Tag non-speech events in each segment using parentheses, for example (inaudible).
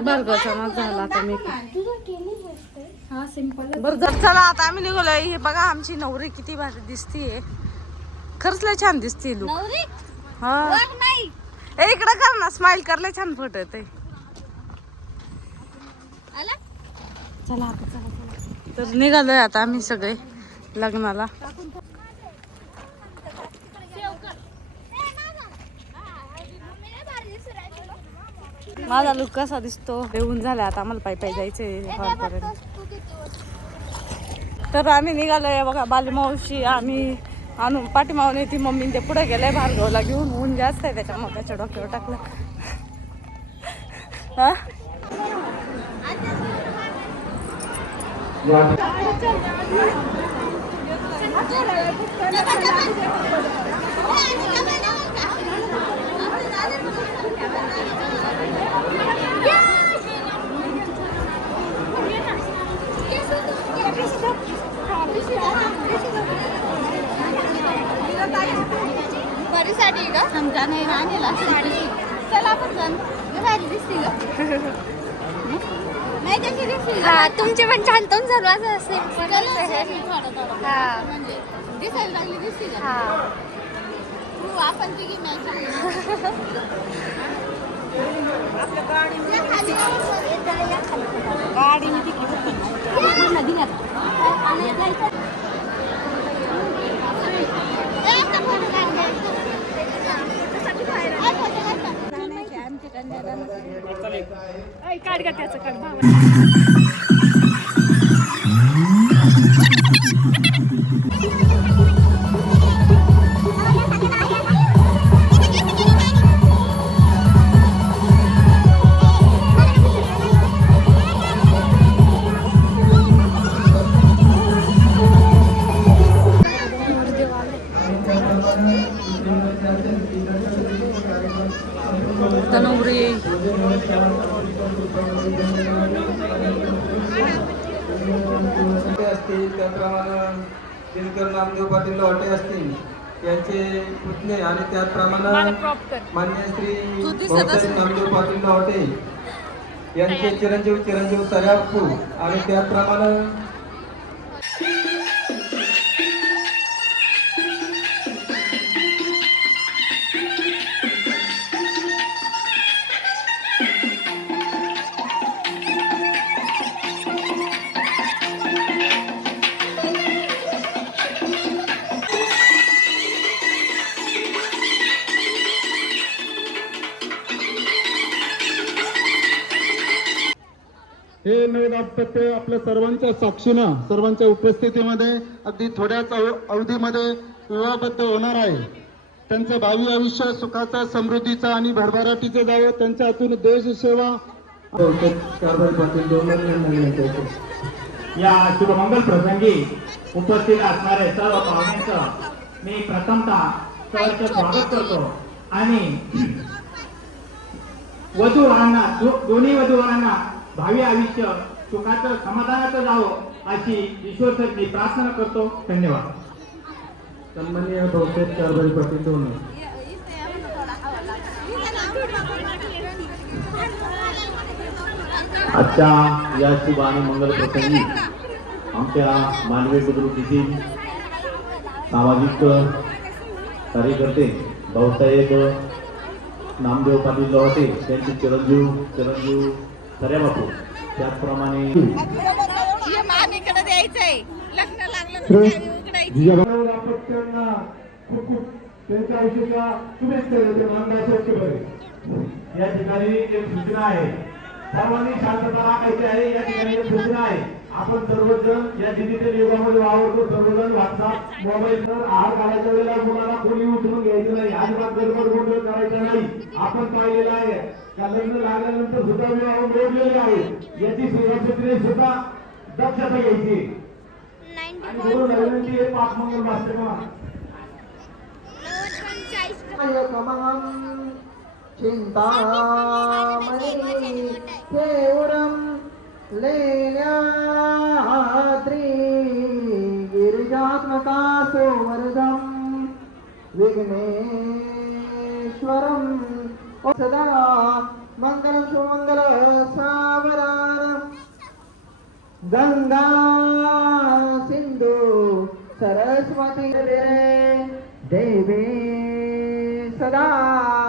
बर्गरचा नाच झाला आता मी हा सिंपल चला आता आम्ही निघालोय हे बघा आमची नवरी किती भारी दिसतीये. खरंच लय छान दिसते लुक हा. ए इकडं कर ना स्माइल कर लय छान फोटो येते चला आता चला. तर निघालोय आता आम्ही सगळे लग्नाला. माझा लुक कसा दिसतो देऊन झाला आता आम्हाला पायी पायी जायचंय हॉलपर्यंत तर आम्ही निघालोय बघा बाली मावशी आम्ही आणून पाठीमावून ती मम्मी ते पुढे गेलाय भार्गवला घेऊन ऊन जास्त आहे त्याच्यामुळे त्याच्या डोक्यावर टाकलं हा बरीसाठी का? समजा नाही आणला चला आपण जाण भारी दिसते का? नाही त्याची दिसते हा तुमचे पण छान तोंड झालं असं असेल म्हणजे दिसायला चांगली दिसते का? हा हो, आपण तिघी मॅच काढ का त्याचं काढ. असतील त्याप्रमाणे दिनकर नामदेव पाटील लॉटे असतील यांचे पुतणे आणि त्याचप्रमाणे मान्य श्री. नामदेव पाटील लॉटे यांचे चिरंजीव चिरंजीव सऱ्यापू आणि त्याचप्रमाणे हे नऊ दाम्पत्य आपल्या सर्वांच्या साक्षीनं सर्वांच्या उपस्थितीमध्ये अगदी थोड्याच अव- अवधीमध्ये विवाहबद्ध होणार आहे. त्यांचं भावी आयुष्य सुखाचा समृद्धीचा आणि भरभराटीचं जावं त्यांच्या हातून देशसेवा या शुभमंगल प्रसंगी उपस्थित असणारे सर्व पाहुण्यांचं मी प्रथमतः सहर्ष स्वागत करतो. आणि (clears throat) वधूवरांना वाहना दोन्ही वधूवरांना भावी आयुष्य सुखाचं समाधानाचं जावं अशी ईश्वर मी प्रार्थना करतो. धन्यवाद. सन्माननीय भाऊसाहेब कारभारी पाटील दोन आजच्या या शुभ आणि मंगल प्रसंगी आमच्या मानवी बुद्रुकीतील सामाजिक कार्यकर्ते भाऊसाहेब नामदेव पाटील लोहाटे त्यांचे चिरंजीव चिरंजीव खऱ्या बापू त्याचप्रमाणे तर खूप खूप त्यांच्या आयुष्याच्या शुभेच्छा या ठिकाणी एक सूचना आहे. सर्वांनी शांतता राखायची आहे या ठिकाणी एक सूचना आहे. आपण सर्वजण या डिजिटल युगामध्ये वावरतो सर्वजण व्हॉट्सअप मोबाईलवर आहार घालायच्या वेळेला मुलाला कोणी उचलून घ्यायचं नाही अजिबात गडबड गोंधळ करायचा नाही. आपण पाहिलेलं आहे का लग्न लागल्यानंतर सुद्धा विवाह मोडलेले आहे. याची सुरक्षितने सुद्धा दक्षता घ्यायची. आणि म्हणून विनंती आहे पाच मंगल वास्तव नायकमहं चिन्तामणि केवरं लेल्याद्रि गिरिजात्मका सुवरदं विघ्नेश्वरं सदा मंगलम सुमंगल सावरान गंगा सिंधू सरस्वती देवी सदा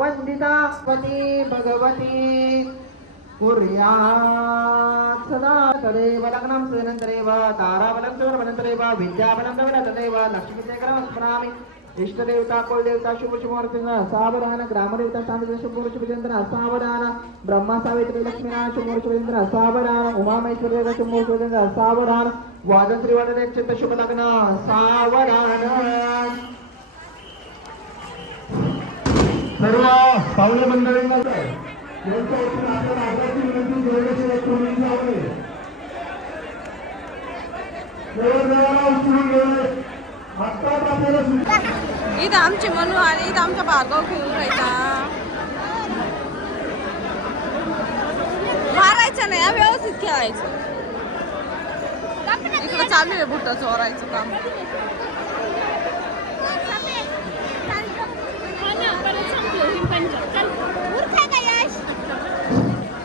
वंदिता पती भगवती कुर्यात् सदा तदेव लग्नं सुनन्तरेव ताराबलं सुवनन्तरेव विद्याबलं तदेव लक्ष्मीशेखरं स्मरामि इष्टदेवता कुलदेवता शुभ शुभमुहूर्तिना सावधान ग्रामदेवता शांती शुभ शुभचंद्र सावधान ब्रह्मा सावित्री लक्ष्मीनारायण शुभ शुभचंद्र सावधान उमामेश्वर देवता शुभ शुभचंद्र सावधान वादन त्रिवादन शुभ लग्न सावधान सर्व पाहुणे मंडळींमध्ये यांच्या उचलून गेले इथं आमचे मनू आणि इथं आमचा भार्गव खेळून राहायचा मारायचं नाही हा, व्यवस्थित खेळायचं. इकडं चालू आहे बुट्टा चोरायचं काम.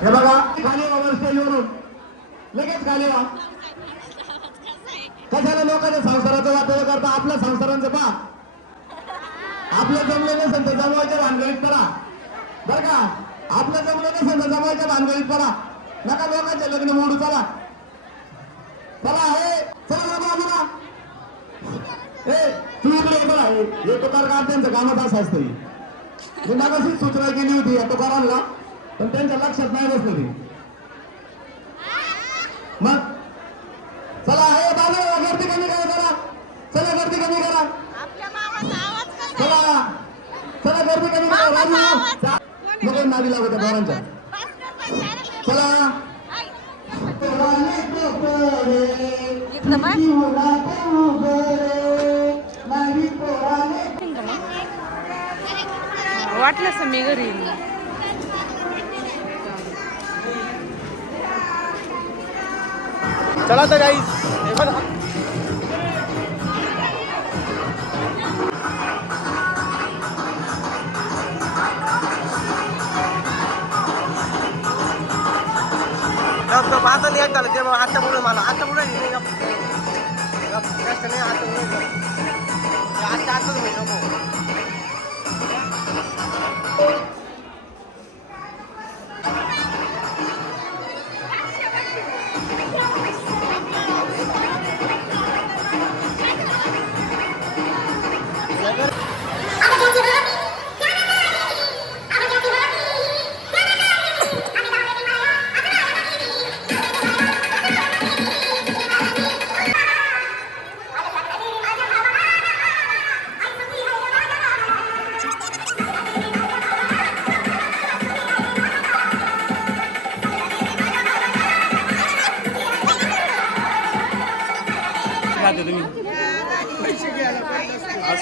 हे बघा खाली वरून. लगेच खाली वा. कशाला लोकांच्या संसाराचा वाटोळं करता? आपल्या संसारांचं पा आपलं जमलं नसेल तर जमवायच्या भानगडीत करा बर का? आपलं जमलं नसेल तर जमवायच्या भानगडीत करा नका लोकांचे लग्न मोडू चला. चला हे चला बाबा बाबा ए तू इकडे बघा हे हे तुकार त्यांचं कामच असं असतं मी मागाशी सूचना केली होती या तुकारांना पण त्यांच्या लक्षात नाही बसलं ते मग चला हे बाबा गर्दी कमी करा चला चला गर्दी कमी करा चला चला गर्दी कमी करा राजू नको नादी लागत पोरांच्या चला. वाटलं असं मी घरी. चला तर काही आता नाही झालं ते आता मुळे मला आता मुळे नाही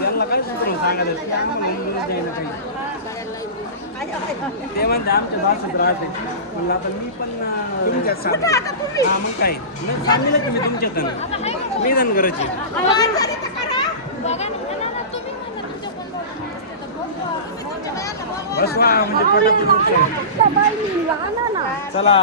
त्यांना काय सांगायचं ते आम्हाला म्हणूनच द्यायला काही ते म्हणते आमच्या भाषेत राहते मग आता मी पण अं, हा मग काय मग सांगितलं की मी तुमच्यात मी धनगराची बस वा म्हणजे चला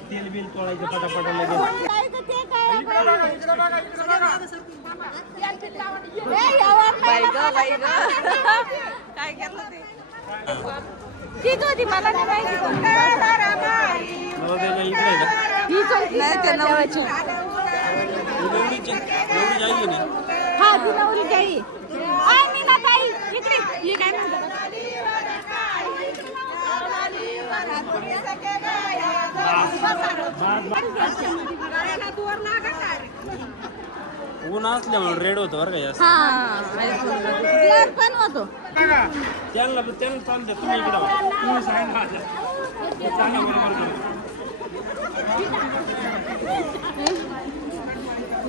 तेल बिल तोडायचं पटापट लगेच बाई ग बाई ग काय केलं ते ठीक होती मला नाही माहिती नाही ते नवरीची जाई हा ती नवरी ताई आय मी ना ताई इकडे. ये काय म्हणतात ऊन असल्यामुळे रेड होतं बरं का जास्त. ब्लर पण होतो. त्यांना त्यांना चालते तुम्ही इकडे